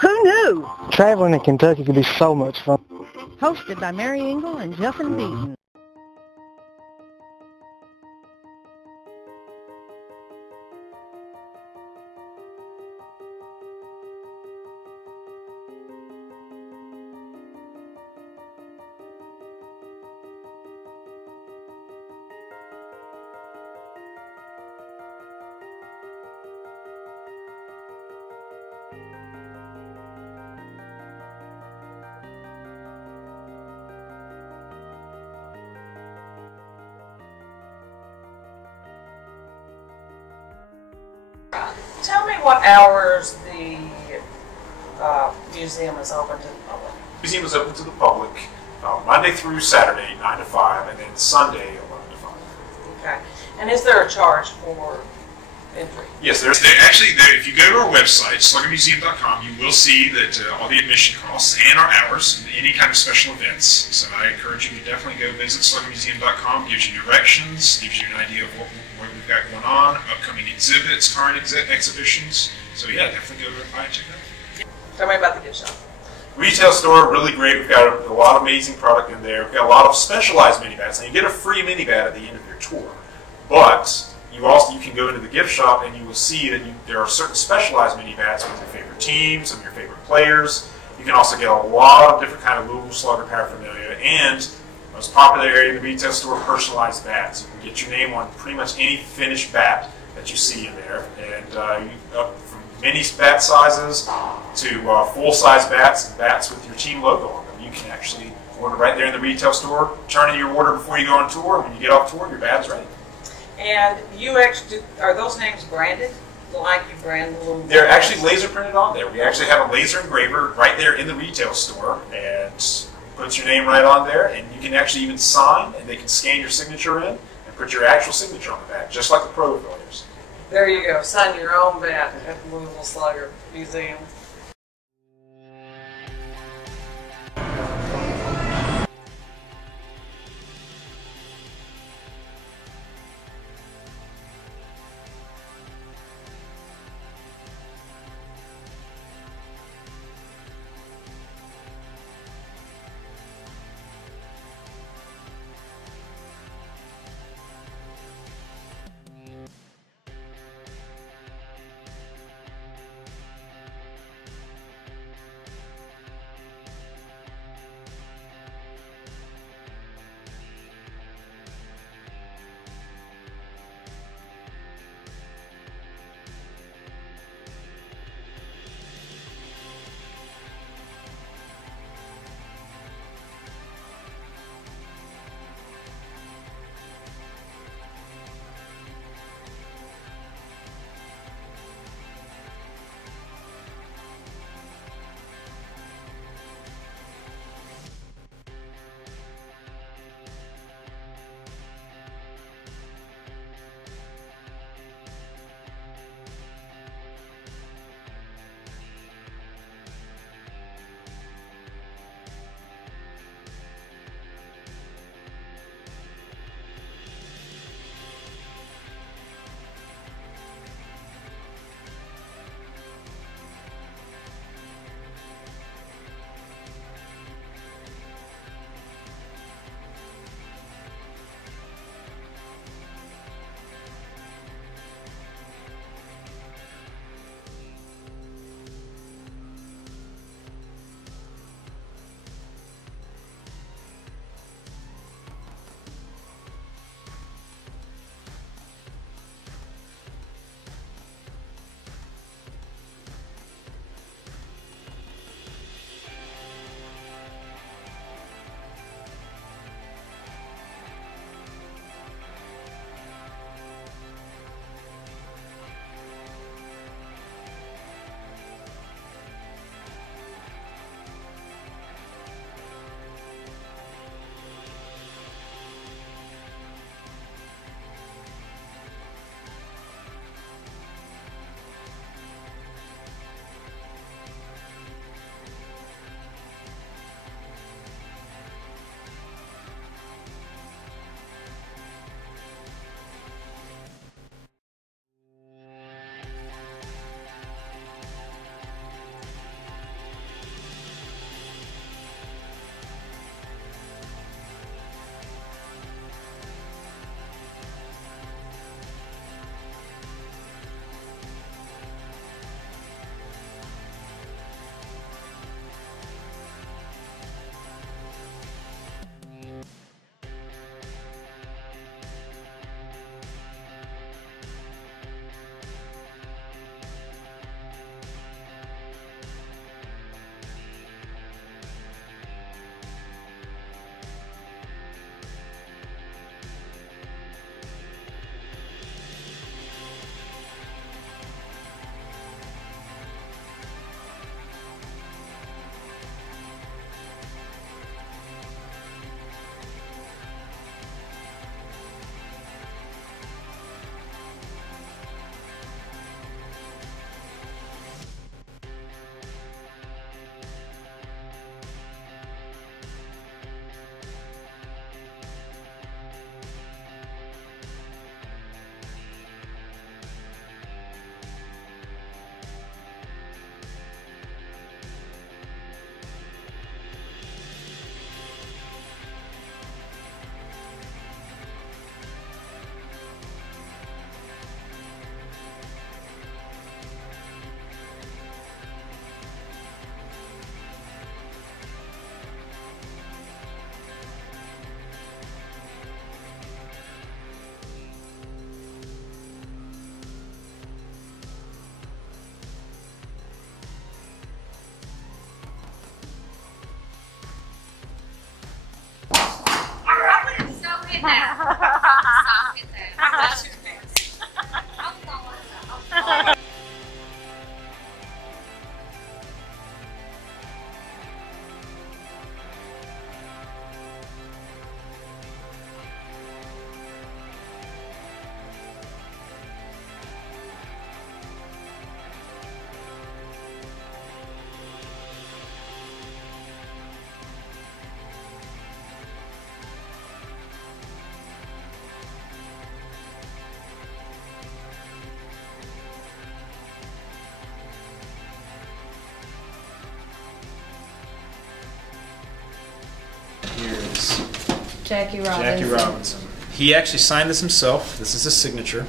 Who knew? Traveling in Kentucky could be so much fun. Hosted by Mary Engel and Justin Beaton. Tell me what hours the museum is open to the public. The museum is open to the public Monday through Saturday, 9 to 5, and then Sunday, 11 to 5. Okay. And is there a charge for entry? Yes, there's actually, if you go to our website, sluggermuseum.com, you will see that all the admission costs and our hours, and any kind of special events. So I encourage you to definitely go visit sluggermuseum.com. Gives you directions, gives you an idea of what we've got going on, upcoming exhibits, current exhibitions. So yeah, definitely go by and check that out. Tell me about the gift shop. Retail store, really great. We've got a lot of amazing product in there. We've got a lot of specialized mini bats, and you get a free mini bat at the end of your tour. But you can go into the gift shop and you will see that there are certain specialized mini bats with your favorite teams, some of your favorite players. You can also get a lot of different kind of Louisville Slugger paraphernalia, and most popular area in the retail store, personalized bats. You can get your name on pretty much any finished bat that you see in there, and up from mini bat sizes to full-size bats and bats with your team logo on them. You can actually order right there in the retail store, turn in your order before you go on tour. When you get off tour, your bat's ready. And you actually, are those names branded? Like you brand the little... They're actually laser printed on there. We actually have a laser engraver right there in the retail store, and puts your name right on there, and you can actually even sign, and they can scan your signature in and put your actual signature on the bat, just like the pro players. There you go. Sign your own bat at the Louisville Slugger Museum. is Jackie Robinson. Jackie Robinson. He actually signed this himself. This is his signature.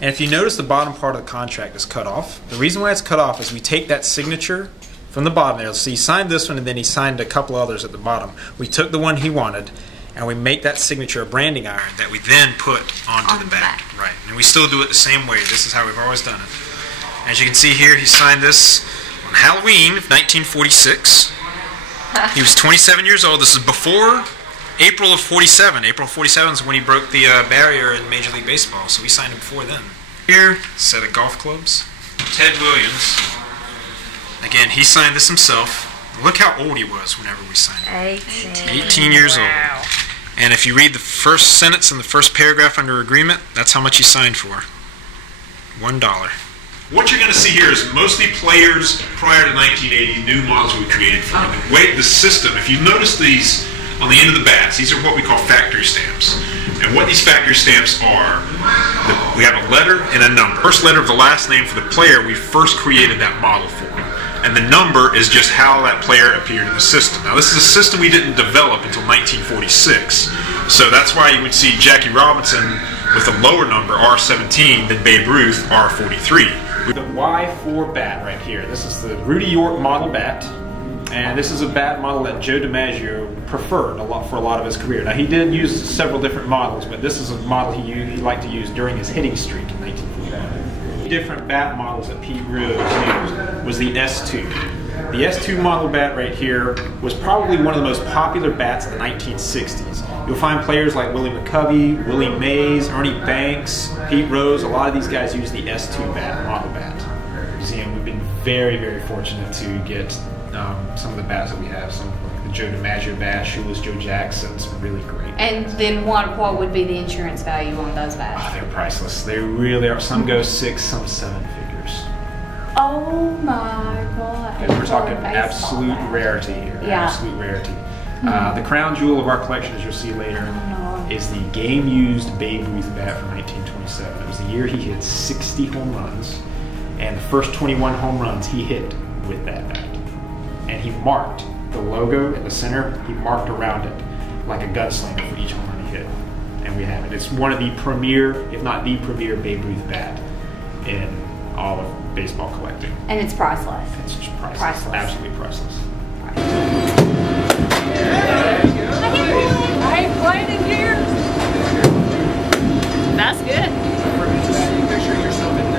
And if you notice, the bottom part of the contract is cut off. The reason why it's cut off is we take that signature from the bottom there. So he signed this one, and then he signed a couple others at the bottom. We took the one he wanted, and we make that signature a branding iron that we then put onto the back. Right. And we still do it the same way. This is how we've always done it. As you can see here, he signed this on Halloween of 1946. He was 27 years old. This is before April of 47. April of 47 is when he broke the barrier in Major League Baseball, so we signed him before then. Here, set of golf clubs. Ted Williams. Again, he signed this himself. Look how old he was whenever we signed him. 18 years old. And if you read the first sentence in the first paragraph under agreement, that's how much he signed for. $1. What you're going to see here is mostly players prior to 1980, new models we created for them. The system, if you notice these on the end of the bats, these are what we call factory stamps. And what these factory stamps are, we have a letter and a number. First letter of the last name for the player we first created that model for. And the number is just how that player appeared in the system. Now this is a system we didn't develop until 1946. So that's why you would see Jackie Robinson with a lower number, R17, than Babe Ruth, R43. The Y4 bat right here. This is the Rudy York model bat. And this is a bat model that Joe DiMaggio preferred for a lot of his career. Now he did use several different models, but this is a model he liked to use during his hitting streak in 1941. Different bat models that Pete Rose used was the S2. The S2 model bat right here was probably one of the most popular bats in the 1960s. You'll find players like Willie McCovey, Willie Mays, Ernie Banks, Pete Rose. A lot of these guys use the S2 bat, model bat. Museum, we've been very, very fortunate to get some of the bats that we have. Some like the Joe DiMaggio bat, Shoeless Joe Jackson, some really great. And then what would be the insurance value on those bats? Oh, they're priceless. They really are. Some go 6, some 7 figures. Oh my God! Because we're talking absolute rarity here. Yeah. Absolute rarity. The crown jewel of our collection, as you'll see later, is the game-used Babe Ruth bat from 1927. It was the year he hit 60 home runs, and the first 21 home runs he hit with that bat. And he marked the logo in the center, he marked around it like a gunslinger for each home run he hit. And we have it. It's one of the premier, if not the premier, Babe Ruth bat in all of baseball collecting. And it's priceless. It's just priceless. Priceless. Absolutely priceless. I ain't played in years. That's good. Just picture yourself in the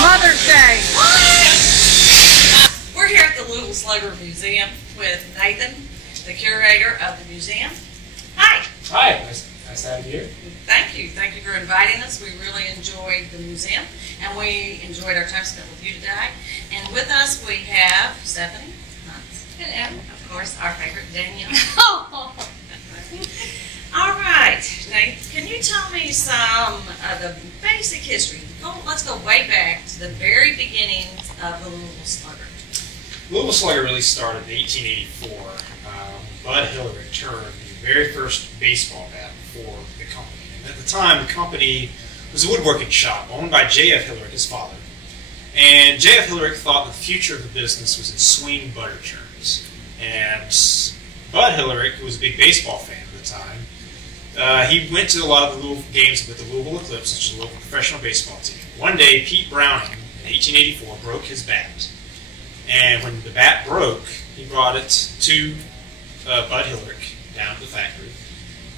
Mother's Day. We're here at the Louisville Slugger Museum with Nathan, the curator of the museum. Hi. Hi, nice to have you here. Thank you. Thank you for inviting us. We really enjoyed the museum, and we enjoyed our time spent with you today. And with us we have Stephanie, and of course our favorite Danielle. All right, Nate, can you tell me some of the basic history? Let's go way back to the very beginnings of the Louisville Slugger. Louisville Slugger really started in 1884. Bud Hillary turned the very first baseball bat for the company. And at the time, the company was a woodworking shop owned by J.F. Hillerick, his father. And J.F. Hillerick thought the future of the business was in swing butter churns. And Bud Hillerick, who was a big baseball fan at the time, he went to a lot of the Louisville games with the Louisville Eclipse, which is a local professional baseball team. One day, Pete Browning, in 1884, broke his bat. And when the bat broke, he brought it to Bud Hillerick down to the factory.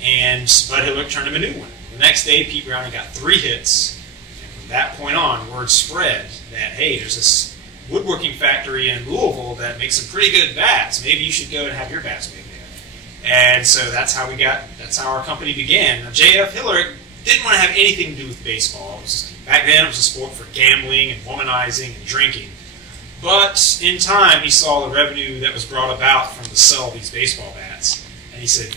And Bud Hillerick turned him a new one. The next day, Pete Browning got 3 hits. And from that point on, word spread that, hey, there's this woodworking factory in Louisville that makes some pretty good bats. Maybe you should go and have your bats made there. And so that's how our company began. Now, J.F. Hillerick didn't want to have anything to do with baseball. Back then, it was a sport for gambling and womanizing and drinking. But in time, he saw the revenue that was brought about from the sale of these baseball bats. And he said,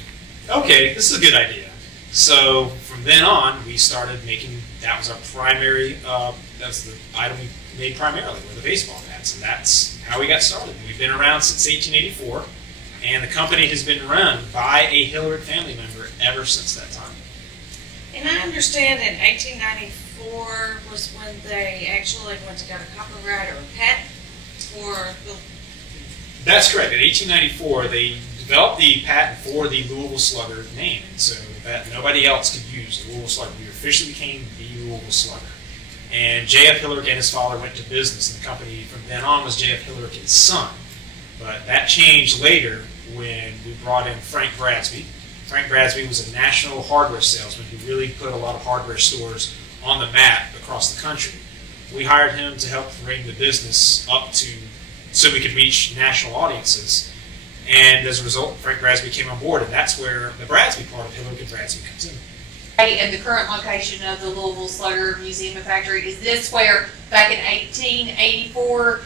okay, this is a good idea. So from then on, we started making, that was our primary, that's the item we made primarily, were the baseball bats. And that's how we got started. We've been around since 1884. And the company has been run by a Hillerick family member ever since that time. And I understand in 1894 was when they actually went to get a copyright or a patent for the... That's correct. In 1894, they developed the patent for the Louisville Slugger name, and so that nobody else could use the Louisville Slugger. We officially became the Louisville Slugger. And J.F. Hillerick and his father went to business, and the company from then on was J.F. Hillerick and Son. But that changed later when we brought in Frank Bradsby. Frank Bradsby was a national hardware salesman who really put a lot of hardware stores on the map across the country. We hired him to help bring the business up to, so we could reach national audiences. And as a result, Frank Bradsby came on board, and that's where the Bradsby part of Hillerick and Bradsby comes in. And the current location of the Louisville Slugger Museum and Factory, is this where back in 1884,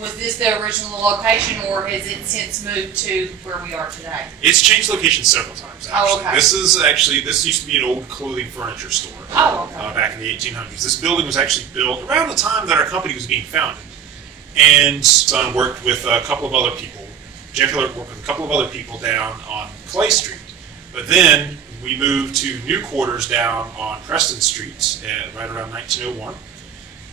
was this the original location, or has it since moved to where we are today? It's changed location several times, actually. Oh, okay. This used to be an old clothing furniture store okay. Back in the 1800s. This building was actually built around the time that our company was being founded. And Son worked with a couple of other people. Jeff Hillerick worked with a couple of other people down on Clay Street. But then we moved to new quarters down on Preston Street right around 1901.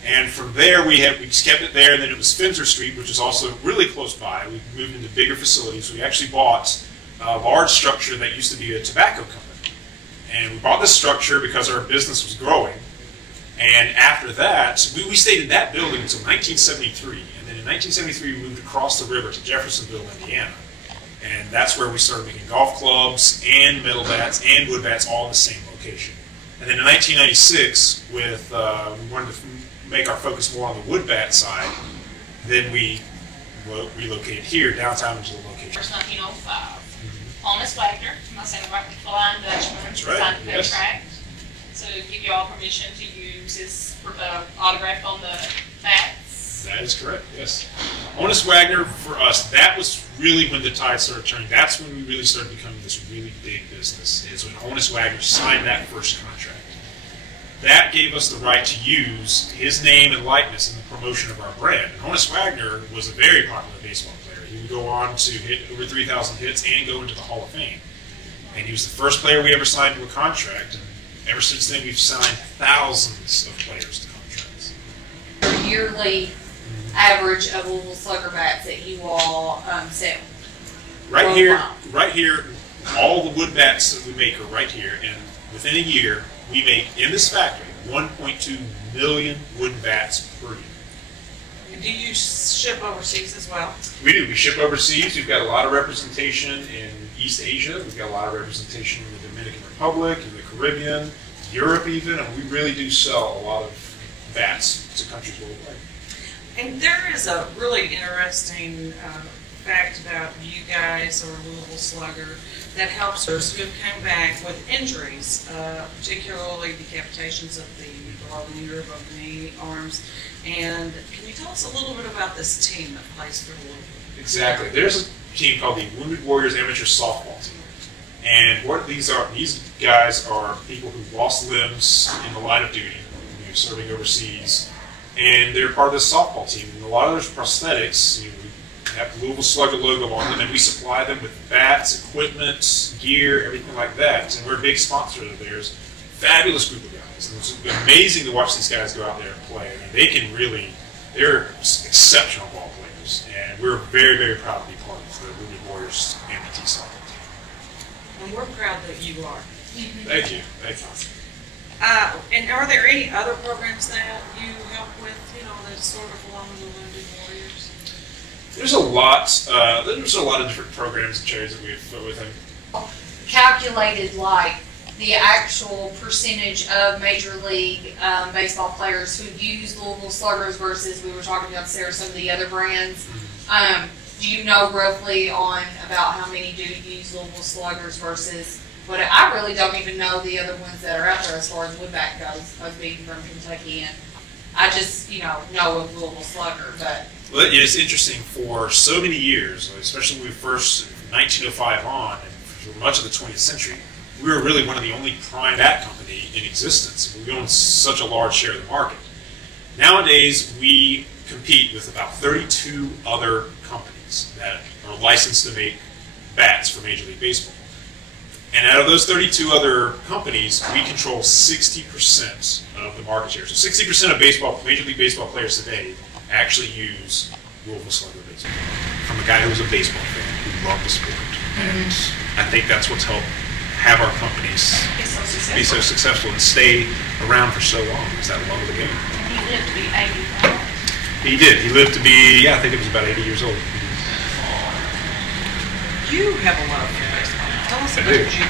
And from there, we just kept it there. And then it was Fencer Street, which is also really close by. We moved into bigger facilities. We actually bought a large structure that used to be a tobacco company. And we bought this structure because our business was growing. And after that, we stayed in that building until 1973. And then in 1973, we moved across the river to Jeffersonville, Indiana. And that's where we started making golf clubs and metal bats and wood bats all in the same location. And then in 1996, we wanted to make our focus more on the wood bat side, then we relocated here, downtown into the location. First 1905. Honest Wagner, my son, Flying Dutchman, That's right. signed the Yes. contract. So give you all permission to use his autograph on the bats. That is correct, yes. Honest Wagner, for us, that was really when the tide started turning. That's when we really started becoming this really big business, is when Honest Wagner signed that first contract. That gave us the right to use his name and likeness in the promotion of our brand. And Honest Wagner was a very popular baseball player. He would go on to hit over 3,000 hits and go into the Hall of Fame. And he was the first player we ever signed to a contract. And ever since then, we've signed thousands of players to contracts. The yearly average of Louisville Slugger bats that you all sell? Right here, all the wood bats that we make are right here. And within a year, we make, in this factory, 1.2 million wooden bats per year. And do you ship overseas as well? We do. We ship overseas. We've got a lot of representation in East Asia. We've got a lot of representation in the Dominican Republic, in the Caribbean, Europe even, and we really do sell a lot of bats to countries worldwide. And there is a really interesting fact about you guys, or Louisville Slugger, that helps us who come back with injuries, particularly decapitations of the below the ear, above the knee, arms. And can you tell us a little bit about this team that plays for Louisville? Exactly. There's a team called the Wounded Warriors Amateur Softball Team. And what these guys are people who lost limbs in the line of duty, serving overseas, and they're part of this softball team. And a lot of those prosthetics, we have the Louisville Slugger logo on them, and we supply them with bats, equipment, gear, everything like that. And we're a big sponsor of theirs. Fabulous group of guys. And it's amazing to watch these guys go out there and play. I mean, they can really, they're exceptional ball players. And we're very, very proud to be part of the Louisville Warriors amputee soccer team. And we're proud that you are. Thank you. Thank you. And are there any other programs that you help with, that's sort of along the Wounded Warriors? There's a lot of different programs and charities that we've put with them. Calculated like the actual percentage of Major League Baseball players who use Louisville Sluggers versus, we were talking about Sarah, some of the other brands. Do you know roughly on about how many do use Louisville Sluggers versus, but I really don't even know the other ones that are out there as far as Woodback goes, us being from Kentucky, and I just, know of Louisville Slugger, but. Well, it is interesting for so many years, especially when we first, from 1905 on, and for much of the 20th century, we were really one of the only prime bat company in existence. We own such a large share of the market. Nowadays, we compete with about 32 other companies that are licensed to make bats for Major League Baseball. And out of those 32 other companies, we control 60% of the market share. So 60% of Major League Baseball players today actually use Louisville Slugger baseball. From a guy who was a baseball fan, who loved the sport. And I think that's what's helped have our companies be so successful and stay around for so long, is that love of the game. And he lived to be 85. He did. He lived to be, I think it was about 80 years old. You have a love for baseball. Tell us about you.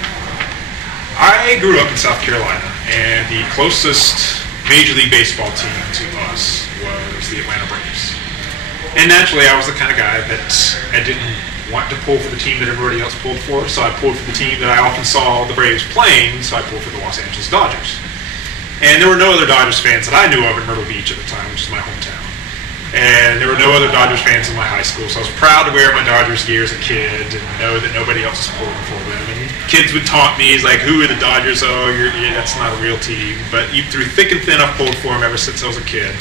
I grew up in South Carolina, and the closest Major League Baseball team to us was the Atlanta Braves. And naturally, I was the kind of guy that I didn't want to pull for the team that everybody else pulled for, so I pulled for the team that I often saw the Braves playing, so I pulled for the Los Angeles Dodgers. And there were no other Dodgers fans that I knew of in Myrtle Beach at the time, which is my hometown. And there were no other Dodgers fans in my high school, so I was proud to wear my Dodgers gear as a kid and know that nobody else was pulling for them. And kids would taunt me, he's like, who are the Dodgers? Oh, that's not a real team. But through thick and thin, I've pulled for them ever since I was a kid.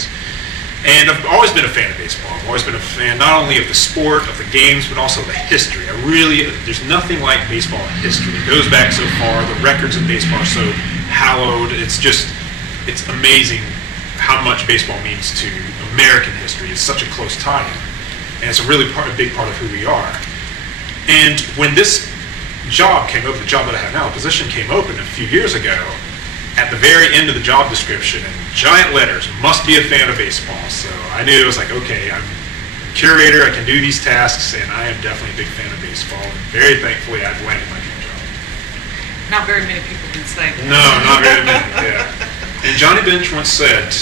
And I've always been a fan of baseball. I've always been a fan not only of the sport, of the games, but also the history. There's nothing like baseball history. It goes back so far. The records of baseball are so hallowed. It's amazing how much baseball means to American history. It's such a close tie-in. And it's a big part of who we are. And when this job came open, the job that I have now, the position came open a few years ago, at the very end of the job description, in giant letters, must be a fan of baseball. So I knew it was like, okay, I'm a curator, I can do these tasks, and I am definitely a big fan of baseball. And very thankfully, I've landed my dream job. Not very many people can say that. No, not very many, yeah. And Johnny Bench once said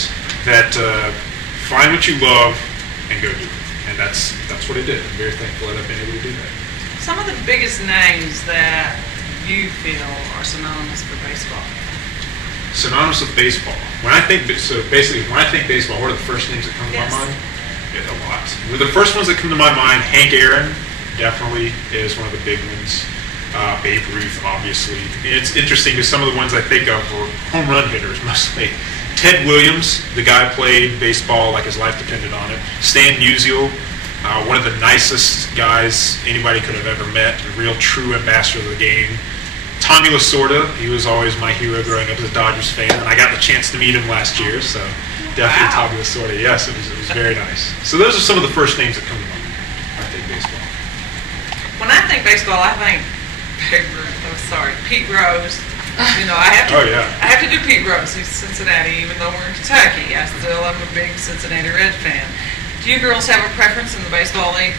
that find what you love and go do it. And that's what I did. I'm very thankful that I've been able to do that. Some of the biggest names that you feel are synonymous for baseball. Synonymous with baseball. When I think baseball, what are the first names that come to my mind? Yeah, a lot. The first ones that come to my mind, Hank Aaron definitely is one of the big ones. Babe Ruth, obviously. It's interesting because some of the ones I think of were home run hitters mostly. Ted Williams, the guy played baseball like his life depended on it. Stan Musial, one of the nicest guys anybody could have ever met, a real true ambassador of the game. Tommy Lasorda, he was always my hero growing up as a Dodgers fan, and I got the chance to meet him last year, so definitely Wow. Tommy Lasorda. Yes, it was very nice. So those are some of the first names that come to mind. I think baseball. When I think baseball, I think Pete Rose. I have to do Pete Rose. He's Cincinnati, even though we're in Kentucky. I still am a big Cincinnati Red fan. Do you girls have a preference in the baseball league?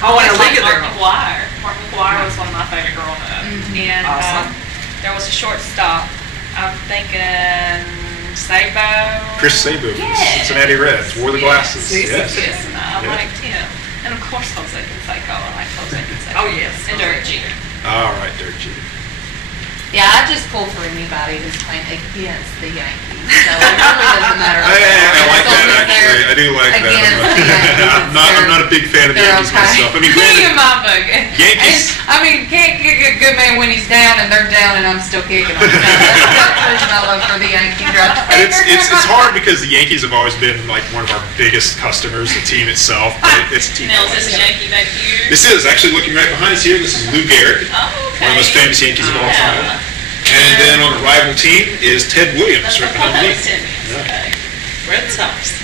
Oh, I I like like Mark it. McGuire. Mark McGuire was one of my favorite growing up. And Awesome. there was a shortstop. I'm thinking Sabo. Chris Sabo, Yes. Cincinnati Reds, wore the glasses. Yes. Yes. And I Yeah. liked him. And of course, Jose Canseco. I like Jose Canseco. Oh, yes. And Derek Jeter. All right, Dirk Jeter. Yeah, I just pull for anybody that's playing against the Yankees. So it really doesn't matter. I like that actually. I do like that. I'm not a big fan of the Yankees myself. I mean, in my book. Yankees. I mean, can't kick a good man when he's down and they're down and I'm still kicking them. That's my love for the Yankees right there. It's hard because the Yankees have always been like one of our biggest customers, the team itself. But it's a team. Now, is this a Yankee back here? This is actually looking right behind us here. This is Lou Gehrig, one of the most famous Yankees of all time. And then on the rival team is Ted Williams, right behind me. Okay. Red Sox.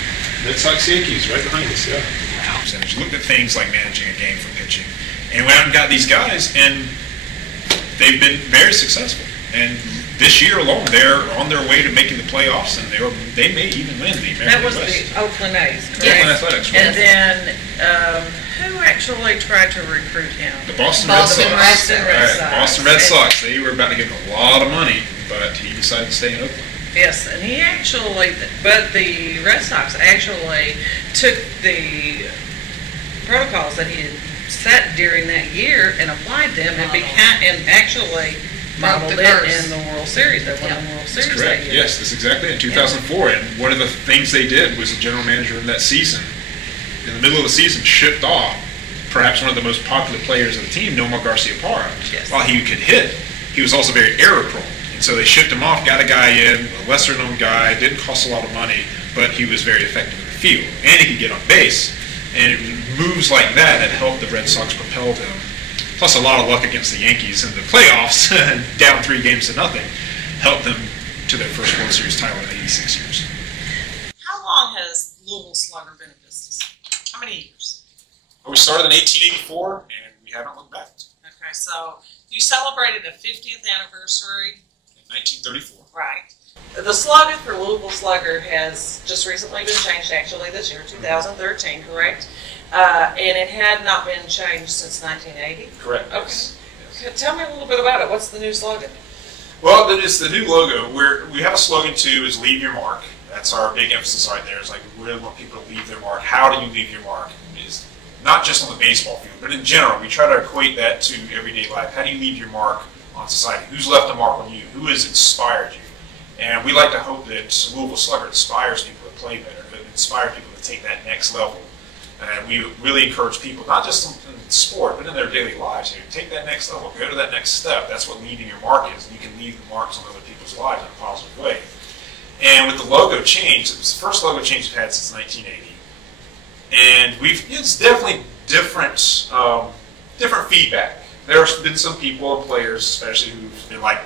Red Sox Yankees, right behind us, yeah. Wow. You looked at things like managing a game from pitching, and went out and got these guys, and they've been very successful. And this year alone, they're on their way to making the playoffs, and they may even win the American That was West. the Oakland A's, correct? Oakland Athletics, right? And then, who actually tried to recruit him? The Boston Red Sox. Boston Red Sox. Boston Red Sox. They were about to give him a lot of money, but he decided to stay in Oakland. Yes, and he actually, but the Red Sox actually took the protocols that he had set during that year and applied them and actually modeled it in the World Series. They won the World Series that year. Yes, that's exactly it. In 2004, and one of the things they did was the general manager in that season, in the middle of the season, shipped off perhaps one of the most popular players of the team, Nomar Garciaparra. Yes. While he could hit, he was also very error prone. And so they shipped him off, got a guy in, a lesser known guy, didn't cost a lot of money, but he was very effective in the field. And he could get on base. And it moves like that helped the Red Sox propel them. Plus a lot of luck against the Yankees in the playoffs, down 3-0, helped them to their first World Series title in 86 years. How long has Louisville Slugger been in business? How many years? We started in 1884, and we haven't looked back. Okay, so you celebrated the 50th anniversary. In 1934. Right. The slogan for Louisville Slugger has just recently been changed, actually, this year, 2013, correct? And it had not been changed since 1980? Correct. Okay. Yes. Tell me a little bit about it. What's the new slogan? Well, that is the new logo. We have a slogan, too, is leave your mark. That's our big emphasis right there. It's like we really want people to leave their mark. How do you leave your mark? Is not just on the baseball field, but in general. We try to equate that to everyday life. How do you leave your mark on society? Who's left a mark on you? Who has inspired you? And we like to hope that Louisville Slugger inspires people to play better, that inspires people to take that next level. And we really encourage people, not just in sport, but in their daily lives, take that next level, go to that next step. That's what leaving your mark is. You can leave the marks on other people's lives in a positive way. And with the logo change, it was the first logo change we've had since 1980. And it's definitely different feedback. There's been some people and players, especially, who've been like,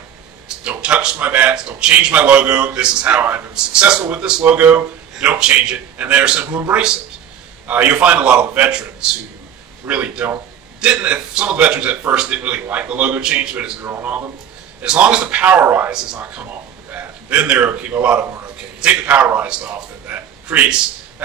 don't touch my bats, don't change my logo, this is how I've been successful with this logo, don't change it. And there are some who embrace it. You'll find a lot of the veterans who really some of the veterans at first didn't really like the logo change, but it's grown on them. As long as the power rise does not come off of the bat, then they're okay. A lot of them are okay. You take the power rise off, then that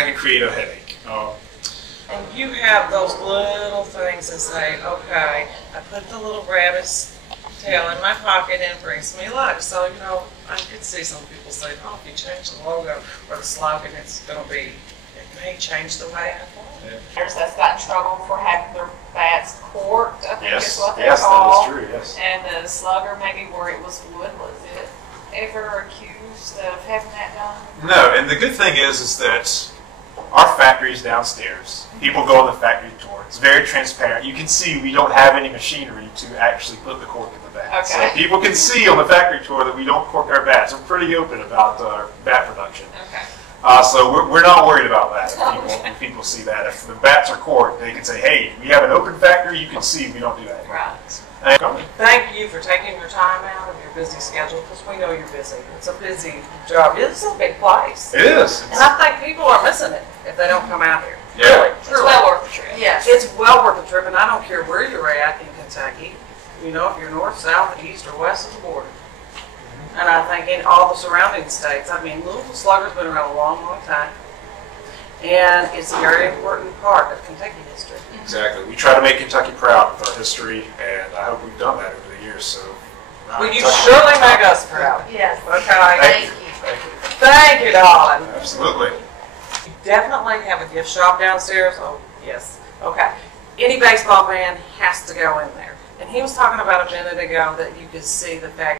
can create a headache. And you have those little things that say, okay, I put the little rabbit's tail in my pocket and it brings me luck. So, I could see some people say, oh, if you change the logo or the slogan, it may change the way I play. That's got in trouble for having their bats corked, I think is what they're yes, called. that is true, yes. And the slugger, maybe where it was wood, was it ever accused of having that done? No, and the good thing is that our factory is downstairs. People go on the factory tour. It's very transparent. You can see we don't have any machinery to actually put the cork in the bat. Okay. So people can see on the factory tour that we don't cork our bats. We're pretty open about our bat production. Okay. So we're not worried about that. If people see that. If the bats are corked, they can say, hey, we have an open factory. You can see we don't do that. Right. Thank you for taking your time out of your busy schedule, because we know you're busy. It's a busy job. It's a big place. It is. And I think people are missing it if they don't come out here. Yeah. Really. It's well worth the trip. Yes. It's well worth the trip, and I don't care where you're at in Kentucky. If you're north, south, east, or west of the border. And I think in all the surrounding states. Louisville Slugger's been around a long, long time. And it's a very important part of Kentucky history. Exactly. We try to make Kentucky proud with our history, and I hope we've done that over the years. So, Will you surely make us proud? Yes. Okay. Thank you. Thank you, darling. Absolutely. You definitely have a gift shop downstairs. Oh, yes. Okay. Any baseball fan has to go in there. And he was talking about a minute ago that you could see the fact